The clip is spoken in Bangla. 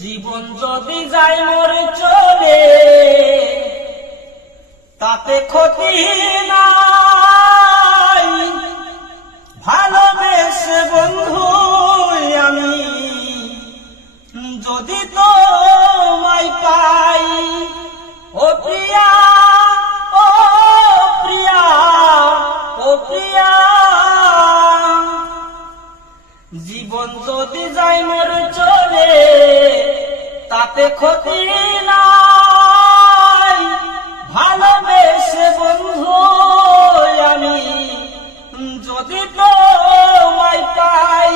জীবন যদি যায় মরে চলে তাতে ক্ষতি নাই, ভালোবেসে বন্ধু আমি যদি তোমায় পাই। ও প্রিয়া, ও প্রিয়া, ও প্রিয়া, জীবন যদি যায় মরে চলে তাতে ক্ষতি নাই, ভালোবেসে বন্ধু আমি যদি তোমায় পাই।